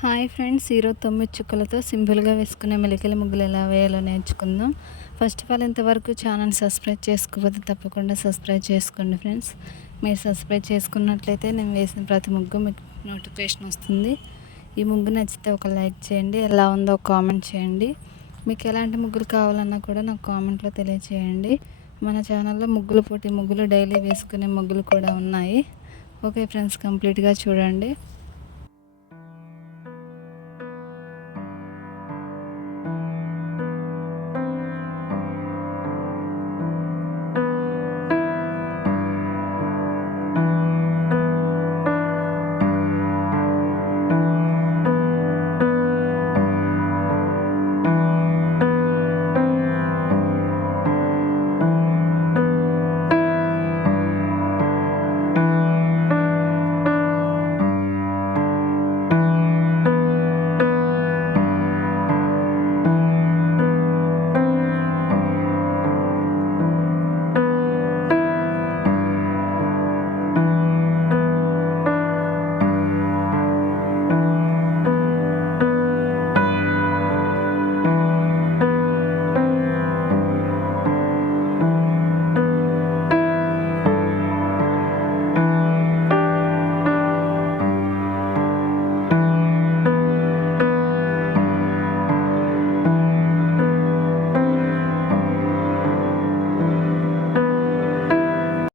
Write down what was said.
Hi friends, ఈరోజు 9 చుక్కలతో సింపుల్గా వేసుకునే మెలికల ముగ్గులు ఎలా వేయాలో నేర్చుకుందాం. ఫస్ట్ ఆఫ్ ఆల్ ఇంతవరకు ఛానల్ సబ్స్క్రైబ్ చేసుకోకపోతే తప్పకుండా సబ్స్క్రైబ్ చేసుకోండి ఫ్రెండ్స్. మీరు సబ్స్క్రైబ్ చేసుకున్నట్లయితే నేను వేసిన ప్రతి ముగ్గు మీకు నోటిఫికేషన్ వస్తుంది. ఈ ముగ్గు నచ్చితే ఒక లైక్ చేయండి, ఎలా ఉందో కామెంట్ చేయండి. మీకు ఎలాంటి ముగ్గులు కావాలన్నా కూడా నాకు కామెంట్లో తెలియచేయండి. మన ఛానల్లో ముగ్గులు పోటీ ముగ్గులు డైలీ వేసుకునే ముగ్గులు కూడా ఉన్నాయి. ఓకే ఫ్రెండ్స్, కంప్లీట్గా చూడండి.